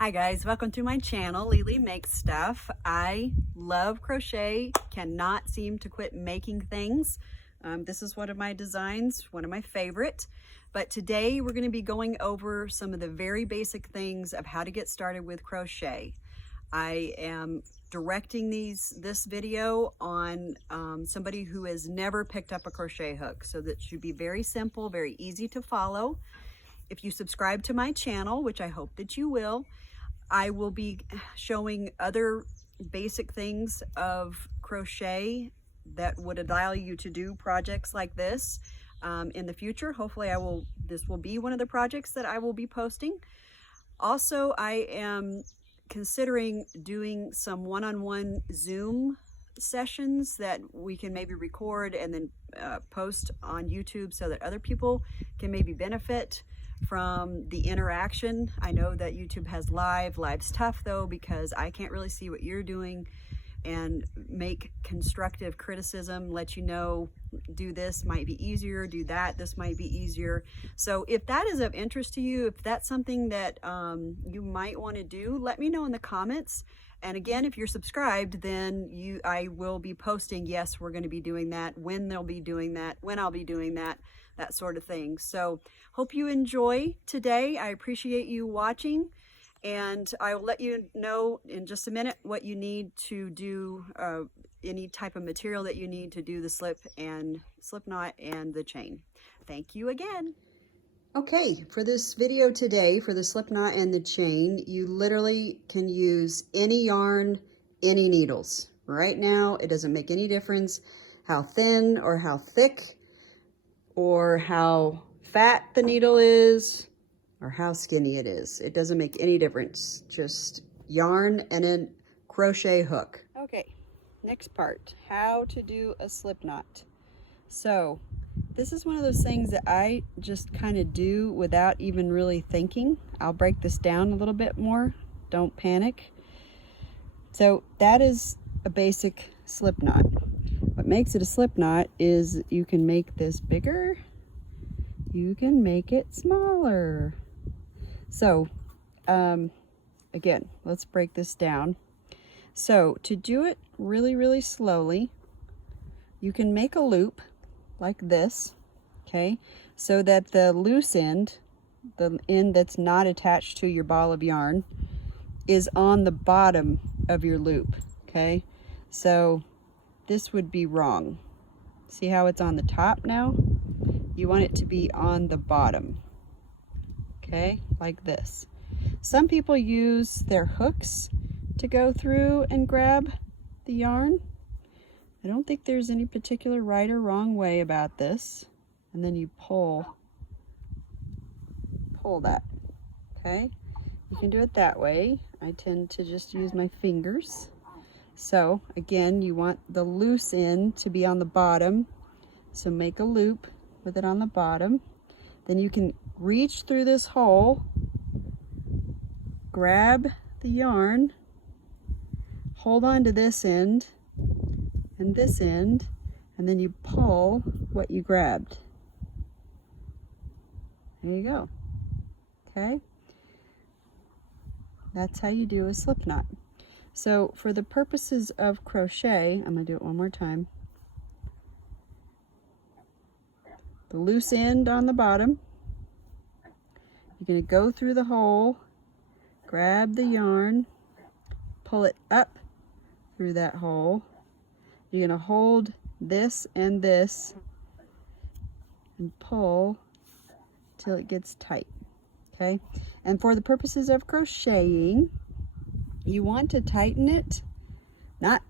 Hi guys, welcome to my channel, Lily Makes Stuff. I love crochet, cannot seem to quit making things. This is one of my designs, one of my favorite. But today we're going to be going over some of the very basic things of how to get started with crochet. I am directing this video on somebody who has never picked up a crochet hook. So that should be very simple, very easy to follow. If you subscribe to my channel, which I hope that you will, I will be showing other basic things of crochet that would allow you to do projects like this in the future. Hopefully this will be one of the projects that I will be posting. Also, I am considering doing some one-on-one Zoom sessions that we can maybe record and then post on YouTube so that other people can maybe benefit from the interaction. I know that YouTube has live's tough though, because I can't really see what you're doing and make constructive criticism, let you know, do this might be easier, do that, this might be easier. So if that is of interest to you, if that's something that you might want to do, let me know in the comments. And again, if you're subscribed, then I will be posting, yes, we're going to be doing that, when they'll be doing that, when I'll be doing that, that sort of thing. So hope you enjoy today. I appreciate you watching, and I will let you know in just a minute what you need to do, any type of material that you need to do the slip knot and the chain. Thank you again. Okay, for this video today, for the slip knot and the chain, you literally can use any yarn, any needles. Right now, it doesn't make any difference how thin or how thick or how fat the needle is or how skinny it is. It doesn't make any difference. Just yarn and a crochet hook. Okay, next part, how to do a slip knot. So this is one of those things that I just kind of do without even really thinking. I'll break this down a little bit more. Don't panic. So that is a basic slip knot. What makes it a slip knot is you can make this bigger, you can make it smaller. So again, let's break this down. So to do it really, really slowly, you can make a loop like this, okay, so that the loose end, the end that's not attached to your ball of yarn, is on the bottom of your loop, okay? So this would be wrong. See how it's on the top now? You want it to be on the bottom, okay, like this. Some people use their hooks to go through and grab the yarn. I don't think there's any particular right or wrong way about this. And then you pull that, okay? You can do it that way. I tend to just use my fingers. So again, you want the loose end to be on the bottom. So make a loop with it on the bottom. Then you can reach through this hole, grab the yarn, hold on to this end and this end, and then you pull what you grabbed. There you go. Okay? That's how you do a slip knot. So for the purposes of crochet, I'm going to do it one more time. The loose end on the bottom. You're going to go through the hole, grab the yarn, pull it up through that hole. You're going to hold this and this and pull till it gets tight, okay? And for the purposes of crocheting, you want to tighten it, not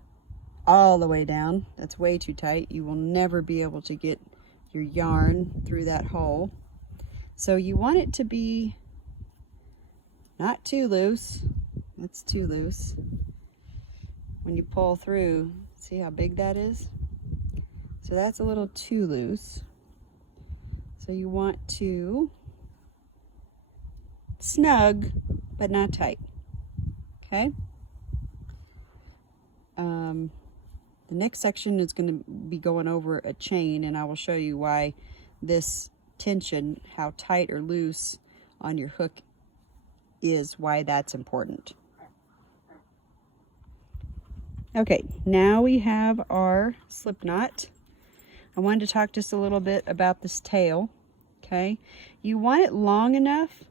all the way down. That's way too tight. You will never be able to get your yarn through that hole. So you want it to be not too loose. That's too loose. When you pull through, see how big that is? So that's a little too loose. So you want to snug, but not tight, okay? The next section is going to be going over a chain, and I will show you why this tension, how tight or loose on your hook is why that's important. Okay, now we have our slip knot. I wanted to talk just a little bit about this tail. Okay, you want it long enough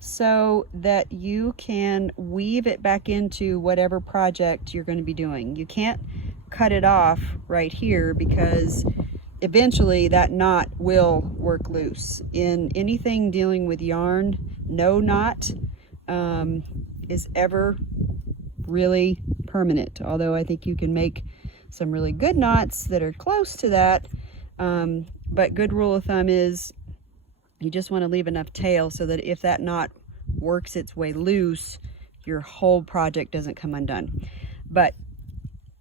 so that you can weave it back into whatever project you're going to be doing. You can't cut it off right here because eventually that knot will work loose. In anything dealing with yarn, no knot is ever really permanent, although I think you can make some really good knots that are close to that. But good rule of thumb is you just want to leave enough tail so that if that knot works its way loose, your whole project doesn't come undone. But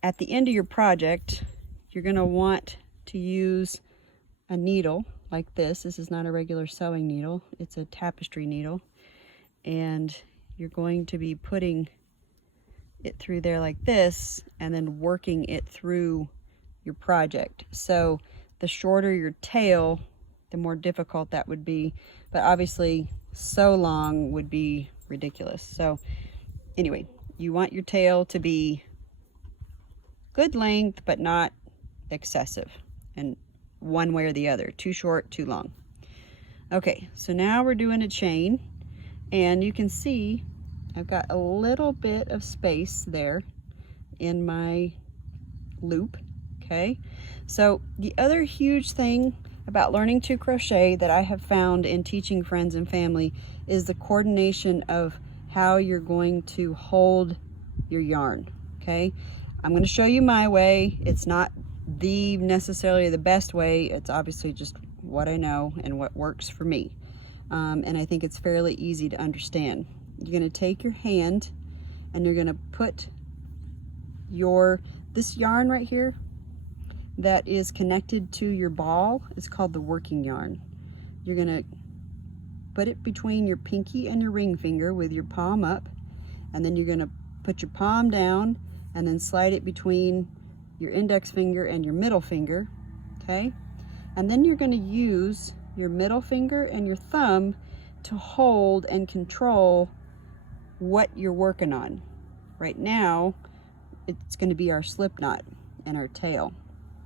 at the end of your project, you're going to want to use a needle like this. This is not a regular sewing needle, it's a tapestry needle. And you're going to be putting it through there like this and then working it through your project. So the shorter your tail, the more difficult that would be. But obviously, so long would be ridiculous. So anyway, you want your tail to be good length, but not excessive. And one way or the other, too short, too long. Okay, so now we're doing a chain. And you can see I've got a little bit of space there in my loop. Okay, so the other huge thing about learning to crochet that I have found in teaching friends and family is the coordination of how you're going to hold your yarn. Okay, I'm going to show you my way. It's not necessarily the best way. It's obviously just what I know and what works for me. And I think it's fairly easy to understand. You're going to take your hand and you're going to put this yarn right here that is connected to your ball is called the working yarn. You're going to put it between your pinky and your ring finger with your palm up, and then you're going to put your palm down and then slide it between your index finger and your middle finger. Okay, and then you're going to use your middle finger and your thumb to hold and control what you're working on. Right now, it's going to be our slip knot and our tail.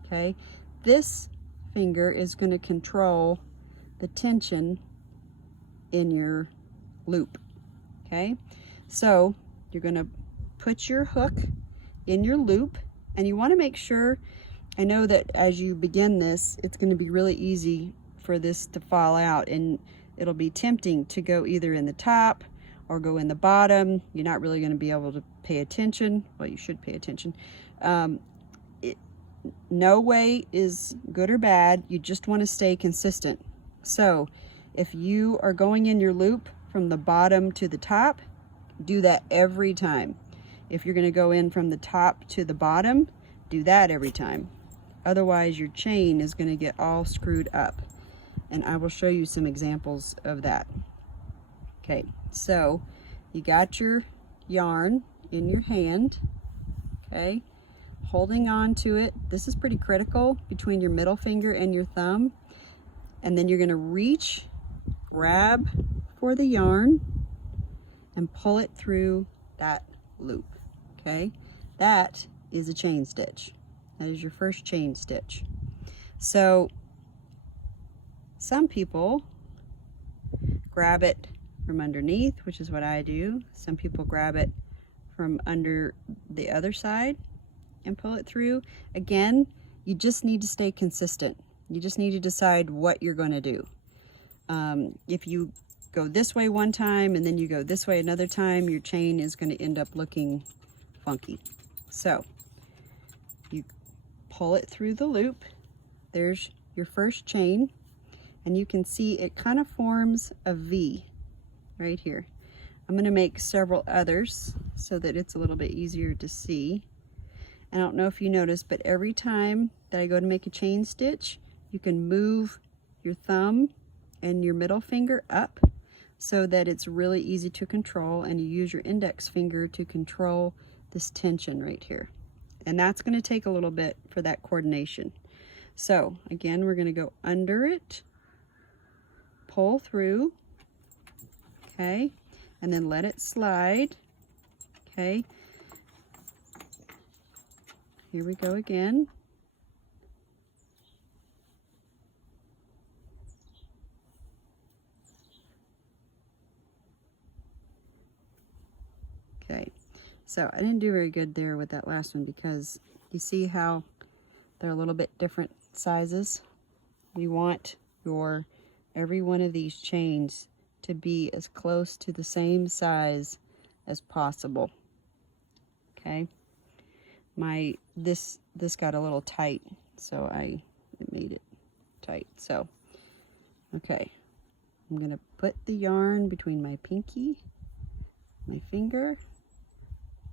Okay, this finger is going to control the tension in your loop. Okay, so you're going to put your hook in your loop, and you want to make sure, I know that as you begin this, it's going to be really easy for this to fall out, and it'll be tempting to go either in the top or go in the bottom. You're not really going to be able to pay attention. Well, you should pay attention. No way is good or bad. You just want to stay consistent. So if you are going in your loop from the bottom to the top, do that every time. If you're going to go in from the top to the bottom, do that every time. Otherwise, your chain is going to get all screwed up. And I will show you some examples of that. Okay, so you got your yarn in your hand, okay, holding on to it. This is pretty critical, between your middle finger and your thumb. And then you're going to reach, grab for the yarn, and pull it through that loop. Okay, that is a chain stitch. That is your first chain stitch. So some people grab it from underneath, which is what I do. Some people grab it from under the other side and pull it through. Again, you just need to stay consistent. You just need to decide what you're going to do. If you go this way one time and then you go this way another time, your chain is going to end up looking funky. So you pull it through the loop. There's your first chain, and you can see it kind of forms a V right here. I'm going to make several others so that it's a little bit easier to see. I don't know if you noticed, but every time that I go to make a chain stitch, you can move your thumb and your middle finger up so that it's really easy to control, and you use your index finger to control this tension right here. And that's going to take a little bit for that coordination. So again, we're going to go under it, pull through, okay, and then let it slide. Okay, here we go again. Okay, so I didn't do very good there with that last one because you see how they're a little bit different sizes. We want every one of these chains to be as close to the same size as possible. Okay, this got a little tight, so it made it tight. So okay, I'm gonna put the yarn between my pinky, my finger,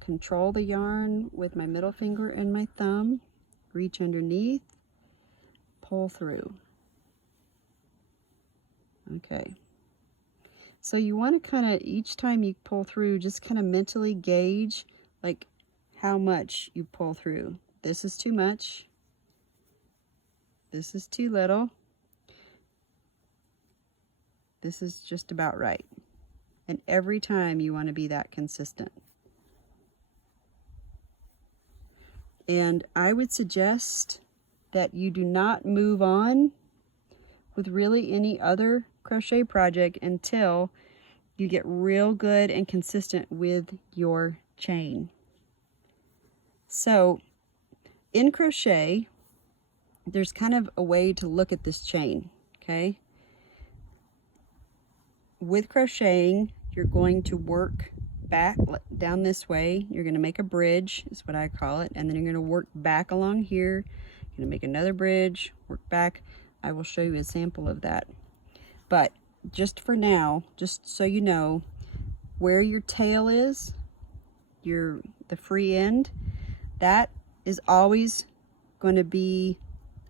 control the yarn with my middle finger and my thumb, reach underneath, pull through. Okay, so you want to kind of, each time you pull through, just kind of mentally gauge like how much you pull through. This is too much, this is too little, this is just about right. And every time you want to be that consistent. And I would suggest that you do not move on with really any other crochet project until you get real good and consistent with your chain. So in crochet, there's kind of a way to look at this chain, okay? With crocheting, you're going to work back down this way. You're going to make a bridge, is what I call it, and then you're going to work back along here. You're going to make another bridge, work back. I will show you a sample of that. But just for now, just so you know, where your tail is, the free end, that is always going to be,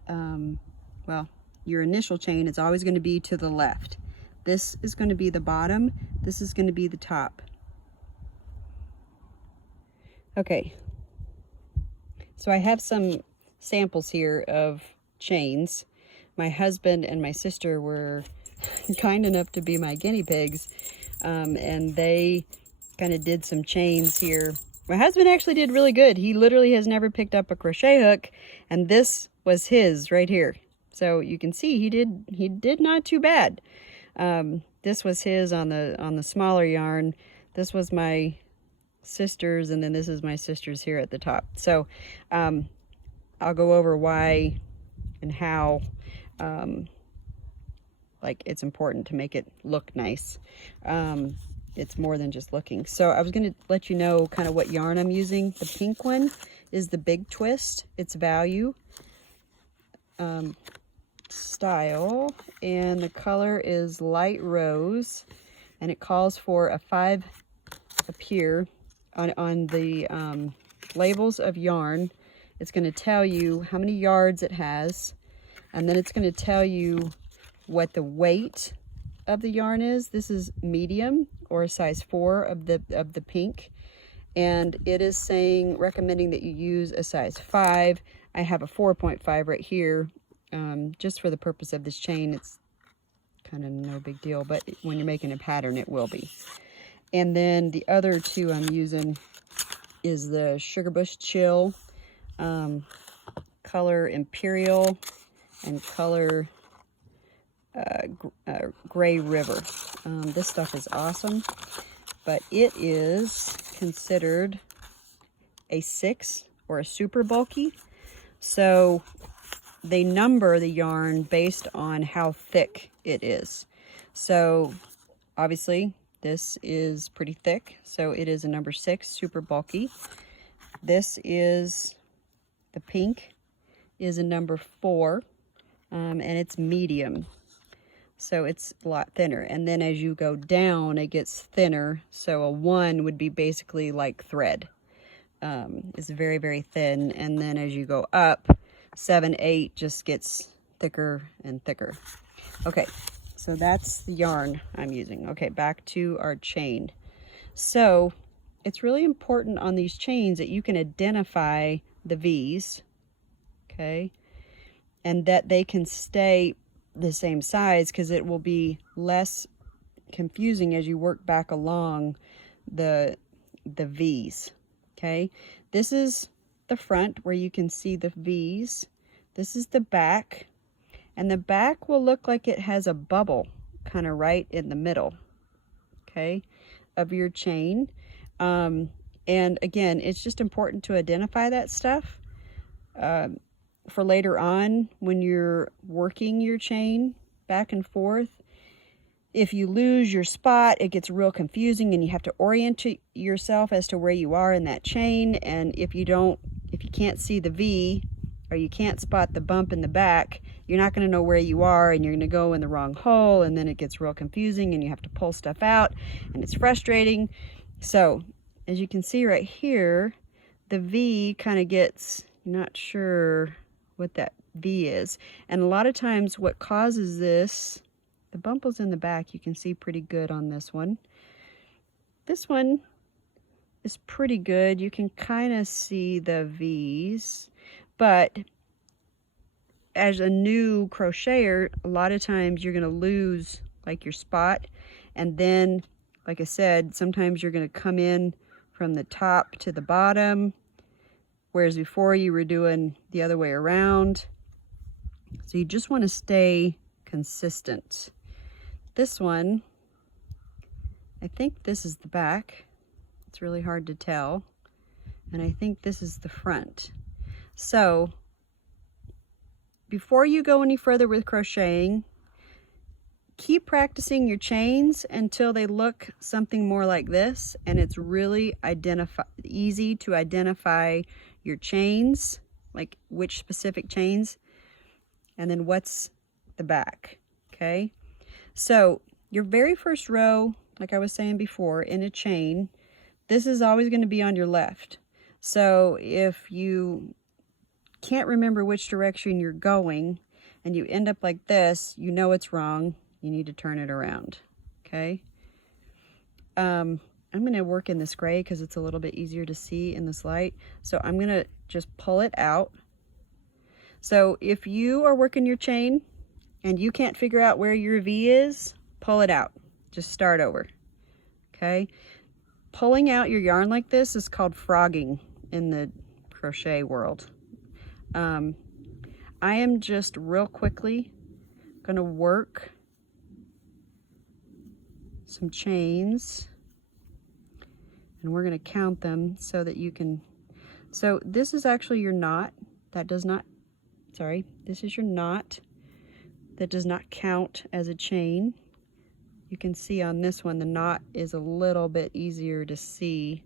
well, your initial chain is always going to be to the left. This is going to be the bottom, this is going to be the top. Okay, so I have some samples here of chains. My husband and my sister were kind enough to be my guinea pigs, and they kind of did some chains here. My husband actually did really good. He literally has never picked up a crochet hook, and this was his right here. So you can see he did not too bad. This was his on the smaller yarn. This was my sister's, and then this is my sister's here at the top. So I'll go over why and how like it's important to make it look nice. It's more than just looking. So I was going to let you know kind of what yarn I'm using. The pink one is the Big Twist. It's Value style, and the color is Light Rose, and it calls for a 5 up here on the labels of yarn. It's going to tell you how many yards it has, and then it's going to tell you what the weight of the yarn is. This is medium, or a size 4 of the pink, and it is recommending that you use a size 5. I have a 4.5 right here, just for the purpose of this chain. It's kind of no big deal, but when you're making a pattern, it will be. And then the other two I'm using is the Sugar Bush Chill, color Imperial, and color Gray River. This stuff is awesome, but it is considered a 6 or a super bulky. So they number the yarn based on how thick it is. So obviously this is pretty thick, so it is a number 6, super bulky. This is, the pink is a number 4, and it's medium. So it's a lot thinner. And then as you go down, it gets thinner. So a 1 would be basically like thread. It's very, very thin. And then as you go up, 7, 8 just gets thicker and thicker. Okay, so that's the yarn I'm using. Okay, back to our chain. So it's really important on these chains that you can identify the V's, okay, and that they can stay the same size, because it will be less confusing as you work back along the V's. Okay, this is the front where you can see the V's. This is the back, and the back will look like it has a bubble kind of right in the middle, okay, of your chain. And again, it's just important to identify that stuff for later on when you're working your chain back and forth. If you lose your spot, it gets real confusing and you have to orient yourself as to where you are in that chain. And if you can't see the V, or you can't spot the bump in the back, you're not going to know where you are, and you're going to go in the wrong hole, and then it gets real confusing and you have to pull stuff out and it's frustrating. So as you can see right here, the V kind of gets, not sure what that V is. And a lot of times what causes this, the bumples in the back, you can see pretty good on this one. This one is pretty good. You can kind of see the V's, but as a new crocheter, a lot of times you're going to lose like your spot. And then, like I said, sometimes you're going to come in from the top to the bottom, whereas before you were doing the other way around. So you just want to stay consistent. This one, I think this is the back. It's really hard to tell. And I think this is the front. So before you go any further with crocheting, keep practicing your chains until they look something more like this, and it's really easy to identify your chains, like which specific chains, and then what's the back. Okay, so your very first row, like I was saying before, in a chain, this is always going to be on your left. So if you can't remember which direction you're going and you end up like this, you know it's wrong. You need to turn it around. Okay. I'm going to work in this gray because it's a little bit easier to see in this light. So I'm going to just pull it out. So if you are working your chain and you can't figure out where your V is, pull it out. Just start over. Okay. Pulling out your yarn like this is called frogging in the crochet world. I am just real quickly going to work some chains, and we're going to count them so that you can, so this is actually your knot. That does not, sorry, this is your knot that does not count as a chain. You can see on this one the knot is a little bit easier to see,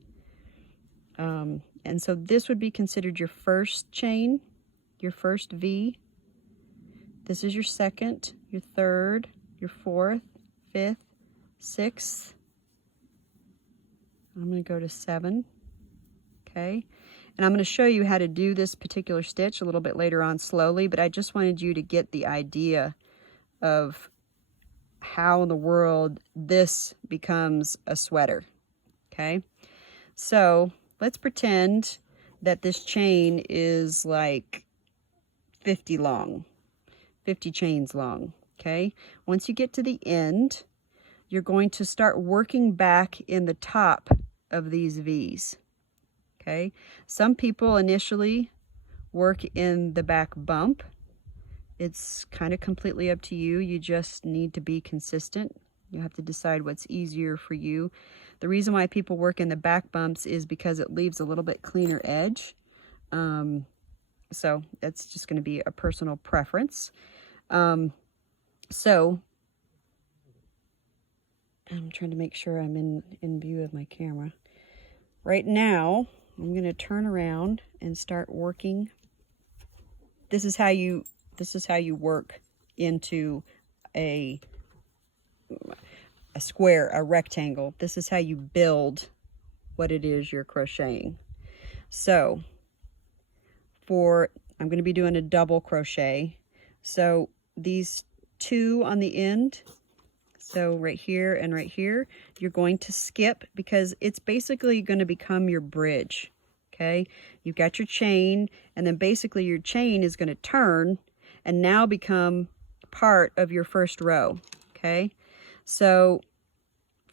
and so this would be considered your first chain, your first V. This is your second, your third, your fourth, fifth, sixth. I'm going to go to 7. Okay, and I'm going to show you how to do this particular stitch a little bit later on slowly, but I just wanted you to get the idea of how in the world this becomes a sweater. Okay, so let's pretend that this chain is like 50 long, 50 chains long. Okay, once you get to the end, you're going to start working back in the top of these V's. Okay, some people initially work in the back bump. It's kind of completely up to you. You just need to be consistent. You have to decide what's easier for you. The reason why people work in the back bumps is because it leaves a little bit cleaner edge. So that's just going to be a personal preference. So I'm trying to make sure I'm in view of my camera. Right now, I'm going to turn around and start working. This is how you work into a square, a rectangle. This is how you build what it is you're crocheting. So I'm going to be doing a double crochet. So these 2 on the end, so right here and right here, you're going to skip because it's basically going to become your bridge. Okay, you've got your chain, and then basically your chain is going to turn and now become part of your first row. Okay, so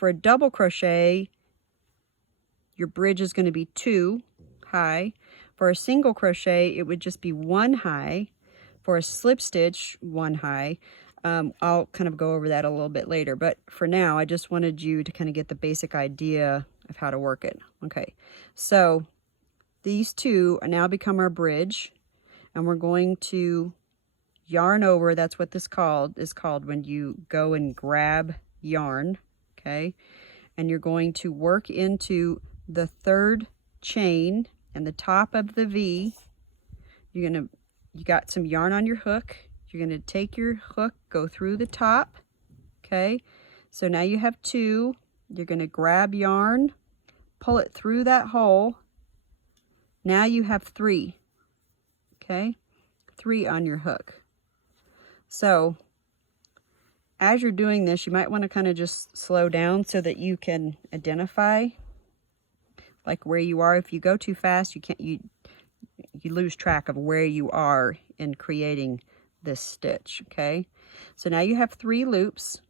for a double crochet, your bridge is going to be 2 high. For a single crochet, it would just be 1 high. For a slip stitch, 1 high. I'll kind of go over that a little bit later, but for now, I just wanted you to kind of get the basic idea of how to work it. Okay, so these 2 are now become our bridge, and we're going to yarn over. That's what this is called when you go and grab yarn, okay? And you're going to work into the 3rd chain and the top of the V. You got some yarn on your hook. You're going to take your hook, go through the top, okay? So now you have 2. You're going to grab yarn, pull it through that hole. Now you have 3, okay? 3 on your hook. So as you're doing this, you might want to kind of just slow down so that you can identify like where you are. If you go too fast, you lose track of where you are in creating this stitch, okay? So now you have 3 loops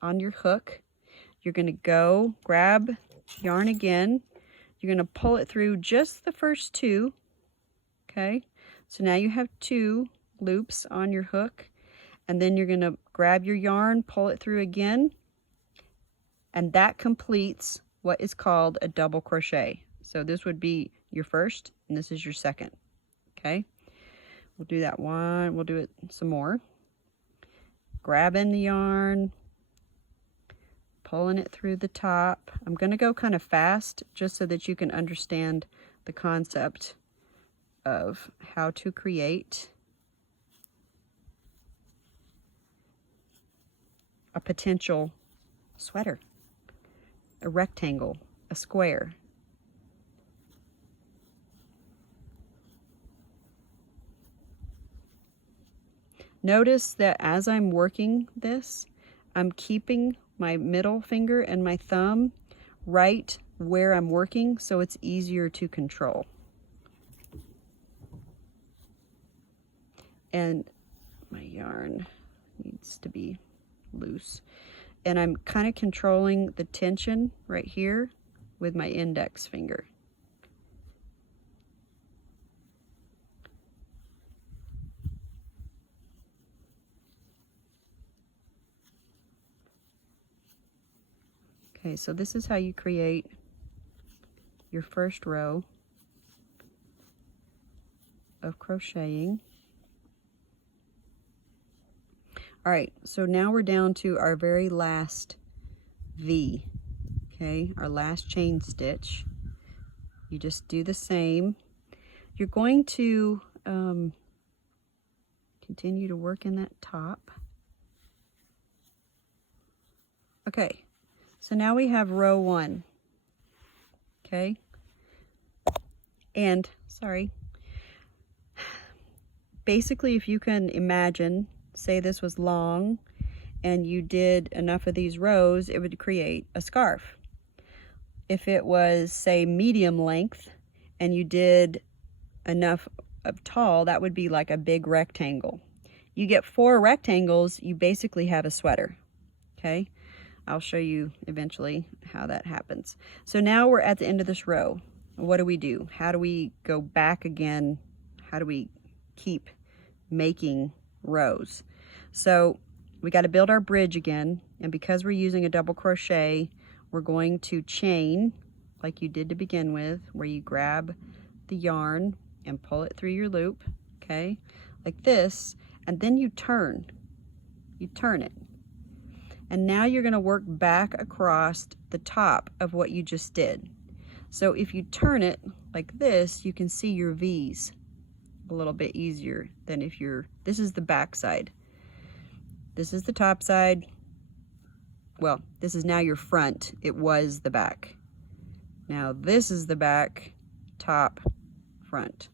on your hook. You're going to go grab yarn again. You're going to pull it through just the first 2, okay? So now you have 2 loops on your hook, and then you're going to grab your yarn, pull it through again, and that completes what is called a double crochet. So this would be your first, and this is your second, okay? We'll do that one. We'll do it some more. Grabbing the yarn, pulling it through the top. I'm going to go kind of fast just so that you can understand the concept of how to create a potential sweater, a rectangle, a square. Notice that as I'm working this, I'm keeping my middle finger and my thumb right where I'm working so it's easier to control. And my yarn needs to be loose. And I'm kind of controlling the tension right here with my index finger. Okay, so this is how you create your first row of crocheting. All right, so now we're down to our very last V, okay, our last chain stitch. You just do the same. You're going to continue to work in that top. Okay, so now we have row 1, okay, and sorry, basically if you can imagine, say this was long and you did enough of these rows, it would create a scarf. If it was, say, medium length and you did enough of tall, that would be like a big rectangle. You get 4 rectangles, you basically have a sweater, okay? I'll show you eventually how that happens. So now we're at the end of this row. What do? How do we go back again? How do we keep making rows? So we got to build our bridge again, and because we're using a double crochet, we're going to chain like you did to begin with, where you grab the yarn and pull it through your loop, okay, like this, and then you turn it. And now you're going to work back across the top of what you just did. So if you turn it like this, you can see your V's a little bit easier than if this is the back side. This is the top side. Well, this is now your front. It was the back. Now this is the back, top, front.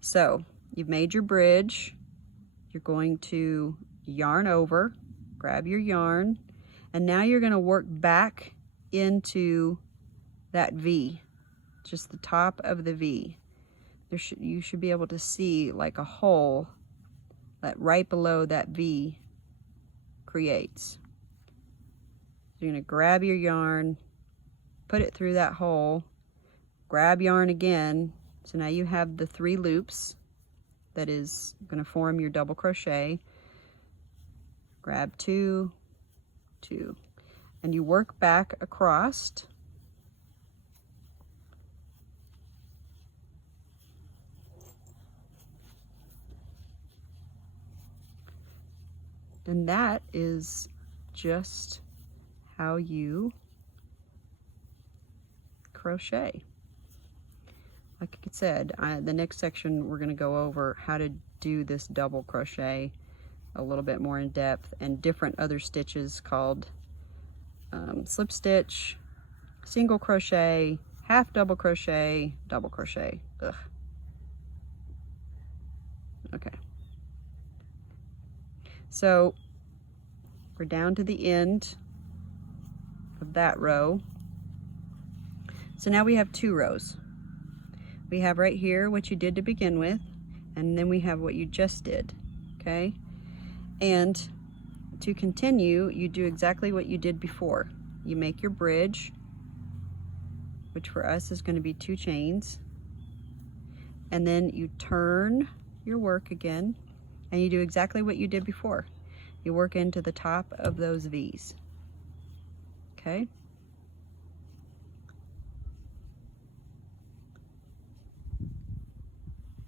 So you've made your bridge. You're going to yarn over, grab your yarn, and now you're going to work back into that V, just the top of the V. You should be able to see like a hole that right below that V creates. You're going to grab your yarn, put it through that hole, grab yarn again. So now you have the 3 loops that is going to form your double crochet. Grab 2, 2, and you work back across. And that is just how you crochet. Like I said, the next section we're going to go over how to do this double crochet a little bit more in depth, and different other stitches called slip stitch, single crochet, half double crochet, double crochet. Ugh. Okay. So we're down to the end of that row. So now we have 2 rows. We have right here what you did to begin with, and then we have what you just did, okay? And to continue, you do exactly what you did before. You make your bridge, which for us is going to be 2 chains, and then you turn your work again, and you do exactly what you did before. You work into the top of those V's, okay?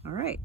All right.